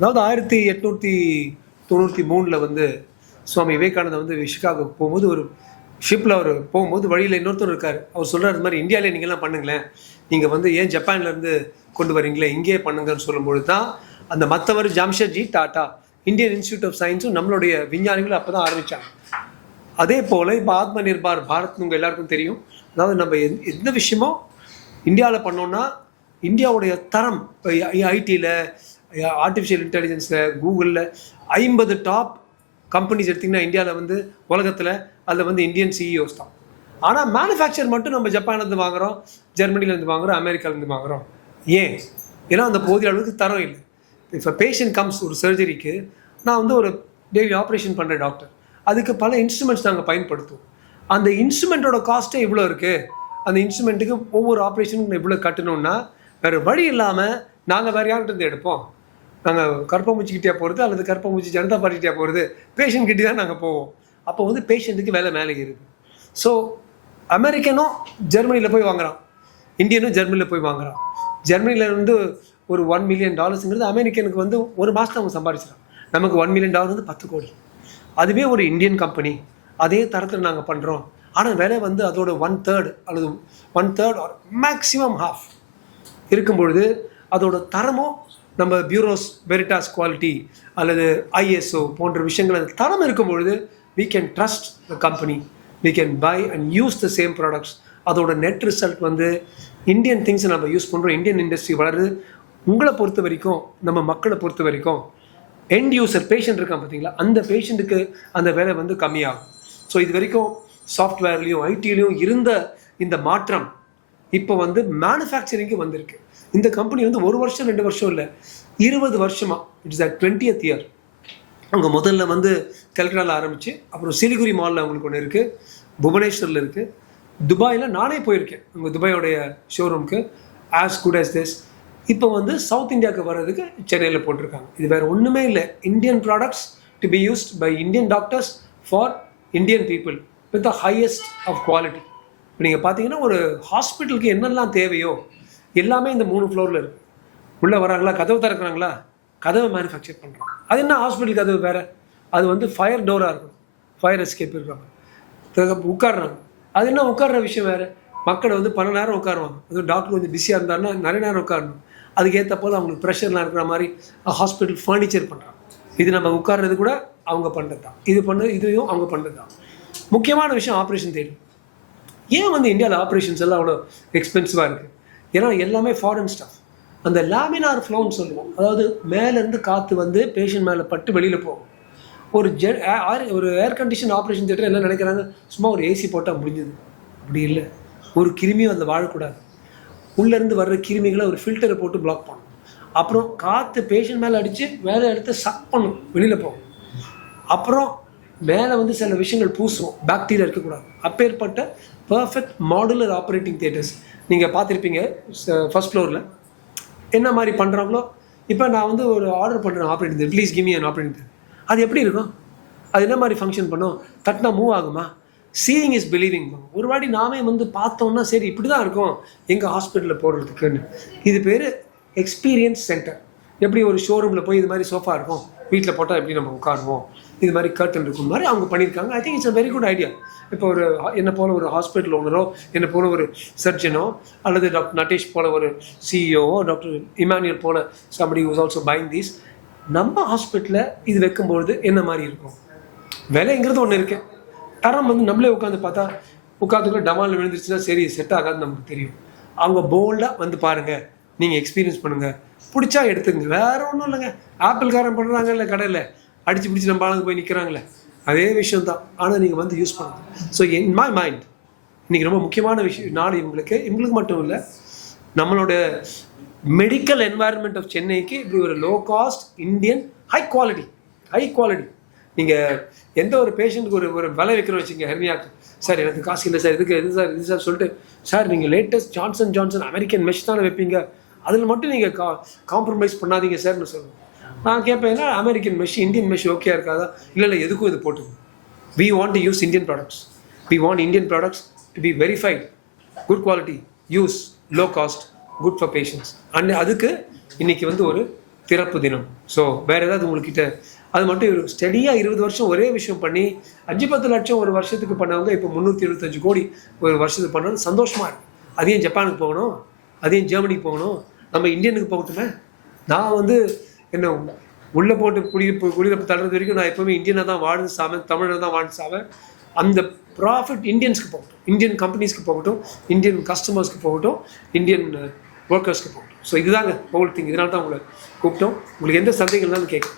அதாவது 1893 வந்து சுவாமி விவேகானந்தர் வந்து சிகாகோக்கு போகும்போது ஒரு ஷிப்பில் அவர் போகும்போது வழியில் இன்னொருத்தர் இருக்கார். அவர் சொல்கிறார், இது மாதிரி இந்தியாவிலே நீங்கள்லாம் பண்ணுங்களேன், நீங்கள் வந்து ஏன் ஜப்பான்லேருந்து கொண்டு வரீங்களே, இங்கேயே பண்ணுங்கன்னு சொல்லும்பொழுது தான் அந்த மற்றவர் Jamshedji Tata Indian Institute of சயின்ஸும் நம்மளுடைய விஞ்ஞானிகள் அப்போ தான் ஆரம்பித்தாங்க. அதே போல் இப்போ ஆத்ம நிர்பார் பாரத் உங்கள் எல்லாருக்கும் தெரியும். அதாவது நம்ம எந்த விஷயமோ இந்தியாவில் பண்ணோன்னா இந்தியாவுடைய தரம் இப்போ ஐடியில், ஆர்டிஃபிஷியல் இன்டெலிஜென்ஸில், கூகுளில் 50 டாப் கம்பெனிஸ் எடுத்திங்கன்னா இந்தியாவில் வந்து உலகத்தில் அதில் வந்து இந்தியன் சிஇஓஸ் தான். ஆனால் மேனுஃபேக்சர் மட்டும் நம்ம ஜப்பான்லேருந்து வாங்குகிறோம், ஜெர்மனிலேருந்து வாங்குகிறோம், அமெரிக்காலேருந்து வாங்குகிறோம். ஏன்? ஏன்னா அந்த போதிய அளவுக்கு தரம் இல்லை. இப்போ பேஷண்ட் கம்ஸ் ஒரு சர்ஜரிக்கு, நான் வந்து ஒரு டெய்லி ஆப்ரேஷன் பண்ணுற டாக்டர், அதுக்கு பல இன்ஸ்ட்ருமெண்ட்ஸ் நாங்கள் பயன்படுத்துவோம். அந்த இன்ஸ்ட்ருமெண்ட்டோட காஸ்ட்டே இவ்வளோ இருக்குது. அந்த இன்ஸ்ட்ருமெண்ட்டுக்கு ஒவ்வொரு ஆப்ரேஷனுக்கும் இவ்வளோ கட்டணும்னா வேறு வழி இல்லாமல் நாங்கள் வேறு யார்கிட்ட எடுப்போம்? நாங்கள் கற்பமூச்சிக்கிட்டே போகிறது அல்லது கற்பமூச்சி ஜனதா பார்ட்டிகிட்டே போகிறது, பேஷண்ட் கிட்டே தான் நாங்கள் போவோம். அப்போ வந்து பேஷண்ட்டுக்கு வேலை மேலே இருக்குது. ஸோ அமெரிக்கனும் ஜெர்மனியில் போய் வாங்குகிறான், இந்தியனும் ஜெர்மனியில் போய் வாங்குகிறான். ஜெர்மனியில் வந்து ஒரு $1 million அமெரிக்கனுக்கு வந்து ஒரு மாதம் அவங்க சம்பாதிச்சிடறான். நமக்கு $1 million வந்து 10 கோடி. அதுவே ஒரு இந்தியன் கம்பெனி அதே தரத்தில் நாங்கள் பண்ணுறோம். ஆனால் விலை வந்து அதோட 1/3 அல்லது 1/3 ஆர் மேக்ஸிமம் half இருக்கும்பொழுது அதோட தரமும் நம்ம பியூரோஸ் வெரிட்டாஸ் குவாலிட்டி அல்லது ஐஎஸ்ஓ போன்ற விஷயங்கள் அந்த தரம் இருக்கும்பொழுது we can trust the company, we can buy and use the same products. அதோட நெட் ரிசல்ட் வந்து இந்தியன் திங்ஸை நம்ம யூஸ் பண்ணுறோம், இந்தியன் இண்டஸ்ட்ரி வளருது. உங்களை பொறுத்த வரைக்கும், நம்ம மக்களை பொறுத்த வரைக்கும், எண்ட் யூசர் பேஷண்ட் இருக்கான் பார்த்தீங்களா, அந்த பேஷண்ட்டுக்கு அந்த வேலை வந்து கம்மியாகும். ஸோ இது வரைக்கும் சாஃப்ட்வேர்லேயும் ஐடிலையும் இருந்த இந்த மாற்றம் இப்போ வந்து மேனுஃபேக்சரிங்கு வந்திருக்கு. இந்த கம்பெனி வந்து 1 வருஷம் 2 வருஷம் இல்லை, 20 வருஷமாக, இட்ஸ் அட் 20th year. அவங்க முதல்ல வந்து கல்கட்டாவில் ஆரம்பித்து, அப்புறம் சிலிகுரி மாலில் அவங்களுக்கு ஒன்று இருக்குது, புவனேஸ்வரில் இருக்குது, துபாயில் நானே போயிருக்கேன் உங்கள் துபாயோடைய ஷோரூமுக்கு, ஆஸ் குட் ஆஸ் திஸ். இப்போ வந்து சவுத் இந்தியாவுக்கு வர்றதுக்கு சென்னையில் போட்டிருக்காங்க. இது வேறு ஒன்றுமே இல்லை, Indian products to be used by Indian doctors for Indian people with the highest of quality. இப்போ நீங்கள் பார்த்தீங்கன்னா ஒரு ஹாஸ்பிட்டலுக்கு என்னெல்லாம் தேவையோ எல்லாமே இந்த 3 ஃப்ளோரில் இருக்குது. உள்ளே வராங்களா, கதவு திறக்கிறாங்களா, கதவை மேனுஃபேக்சர் பண்ணுறோம். அது என்ன ஹாஸ்பிட்டல் கதவு வேறு, அது வந்து ஃபயர் டோராக இருக்கும், ஃபயர் எஸ்கேப் இருக்கிறாங்க, உட்காடுறாங்க. அது என்ன உட்கார்ற விஷயம் வேறு. மக்களை வந்து பல நேரம் உட்காருவாங்க, அதுவும் டாக்டர் கொஞ்சம் பிஸியாக இருந்தாருன்னா நிறைய நேரம் உட்காரணும். அதுக்கேற்ற போல் அவங்களுக்கு ப்ரெஷர்லாம் இருக்கிற மாதிரி ஹாஸ்பிட்டல் ஃபர்னிச்சர் பண்ணுறாங்க. இது நம்ம உட்கார்றது கூட அவங்க பண்ணுறது தான், இதையும் அவங்க பண்ணுறது தான். முக்கியமான விஷயம் ஆப்ரேஷன் தேடி. ஏன் வந்து இந்தியாவில் ஆப்ரேஷன்ஸ் எல்லாம் அவ்வளோ எக்ஸ்பென்சிவாக இருக்குது? ஏன்னா எல்லாமே ஃபாரின் ஸ்டாஃப். அந்த லேமினார் ஃப்ளோன்னு சொல்லுவோம், அதாவது மேலேருந்து காற்று வந்து பேஷண்ட் மேலே பட்டு வெளியில் போகும். ஒரு ஏர் கண்டிஷன் ஆப்ரேஷன் தியேட்டர் எல்லாம் நினைக்கிறாங்க சும்மா ஒரு ஏசி போட்டால் முடிஞ்சது. அப்படி இல்லை, ஒரு கிருமியும் அதில் வாழக்கூடாது. உள்ளேருந்து வர்ற கிருமிகளை ஒரு ஃபில்டரை போட்டு பிளாக் பண்ணணும். அப்புறம் காற்று பேஷண்ட் மேலே அடித்து மேலே எடுத்து சக் பண்ணும், வெளியில் போகும். அப்புறம் மேலே வந்து சில விஷயங்கள் பூசுவோம், பாக்டீரியா இருக்கக்கூடாது. அப்பேற்பட்ட பர்ஃபெக்ட் மாடுலர் ஆப்ரேட்டிங் தியேட்டர்ஸ் நீங்கள் பார்த்துருப்பீங்க ஃபர்ஸ்ட் ஃப்ளோரில் என்ன மாதிரி பண்ணுறாங்களோ. இப்போ நான் வந்து ஒரு ஆர்டர் பண்ணுறேன் operating theatre, please give me an operating theatre. அது எப்படி இருக்கும், அது என்ன மாதிரி ஃபங்க்ஷன் பண்ணும், தட்டினா மூவ் ஆகுமா? Seeing is believing. ஒரு வாட்டி நாமே வந்து பார்த்தோம்னா சரி இப்படி தான் இருக்கும் எங்கள் ஹாஸ்பிட்டலில் போடுறதுக்குன்னு. இது பேர் எக்ஸ்பீரியன்ஸ் சென்டர். எப்படி ஒரு ஷோரூமில் போய் இது மாதிரி சோஃபா இருக்கும், வீட்டில் போட்டால் எப்படி நம்ம உட்காருவோம், இது மாதிரி கர்டன் இருக்கும் மாதிரி அவங்க பண்ணியிருக்காங்க. I think it's a very good idea. இப்போ ஒரு என்னை போல் ஒரு ஹாஸ்பிட்டல் ஓனரோ, என்னை போல் ஒரு சர்ஜனோ, அல்லது டாக்டர் நட்டேஷ் போல் ஒரு சிஇஓவோ, டாக்டர் இமானுவேல் போல் somebody who is also buying these, நம்ம ஹாஸ்பிட்டலில் இது வைக்கும்பொழுது என்ன மாதிரி இருக்கும்? விலைங்கிறது ஒன்று இருக்குது, தரம் வந்து நம்மளே உட்காந்து பார்த்தா உட்காந்துக்குள்ள டமாலில் விழுந்துருச்சுன்னா சரி செட் ஆகாதுன்னு நமக்கு தெரியும். அவங்க போல்டாக வந்து பாருங்கள், நீங்கள் எக்ஸ்பீரியன்ஸ் பண்ணுங்கள், பிடிச்சா எடுத்துங்க. வேறு ஒன்றும் இல்லைங்க, ஆப்பிள்காரன் பண்ணுறாங்க இல்லை கடையில் அடித்து பிடிச்சி நம்ம ஆளுங்க போய் நிற்கிறாங்களே, அதே விஷயம் தான். ஆனால் நீங்கள் வந்து யூஸ் பண்ணுங்க. ஸோ இன் மை மைண்ட் இன்றைக்கி ரொம்ப முக்கியமான விஷயம் நாடு இவங்களுக்கு மட்டும் இல்லை, நம்மளோட மெடிக்கல் என்வாயர்மெண்ட் ஆஃப் சென்னைக்கு இப்படி ஒரு low cost Indian high quality. நீங்கள் எந்த ஒரு பேஷண்ட்டுக்கு ஒரு விலை வைக்கிறோம் வச்சுங்க, ஹெர்னியாக்கு, சார் எனக்கு காசு இல்லை சார், இதுக்கு எது சார் இது சார் சொல்லிட்டு, சார் நீங்கள் லேட்டஸ்ட் ஜான்சன் அமெரிக்கன் மெஷ் தானே வைப்பீங்க, அதில் மட்டும் நீங்கள் காம்ப்ரமைஸ் பண்ணாதீங்க சார்னு சொல்லுவோம். நான் கேட்பேன், American mesh Indian mesh okay இருக்காதா? இல்லை எதுக்கும் இது போட்டுங்க. We want to use Indian products, we want Indian products to be verified, good quality, use, low cost, good for patients. And அதுக்கு இன்றைக்கி வந்து ஒரு திறப்பு தினம். ஸோ வேறு ஏதாவது உங்கள்கிட்ட அது மட்டும் ஸ்டெடியாக 20 வருஷம் ஒரே விஷயம் பண்ணி 5-10 லட்சம் ஒரு வருஷத்துக்கு பண்ணவங்க இப்போ 375 கோடி ஒரு வருஷத்துக்கு பண்ணது சந்தோஷமாக இருக்குது. அதையும் ஜப்பானுக்கு போகணும், அதையும் ஜெர்மனிக்கு போகணும், நம்ம இந்தியனுக்கு போகட்டுமே. நான் வந்து என்ன உள்ளே போட்டு குடியிருப்பு தள்ளுறது வரைக்கும் நான் எப்போவுமே இந்தியனாக தான் வாழ்ந்து சாவேன், தமிழனாக தான் வாழ்ந்து சாவேன். அந்த ப்ராஃபிட் இந்தியன்ஸ்க்கு போகட்டும், இந்தியன் கம்பெனிஸ்க்கு போகட்டும், இந்தியன் கஸ்டமர்ஸ்க்கு போகட்டும், இந்தியன் ஒர்க்கர்ஸ்க்கு போகட்டும். ஸோ இதுதாங்க ஹோல் திங். இதனால தான் உங்களை கூப்பிட்டோம். உங்களுக்கு எந்த சந்தேகம் இருந்தாலும் கேட்க.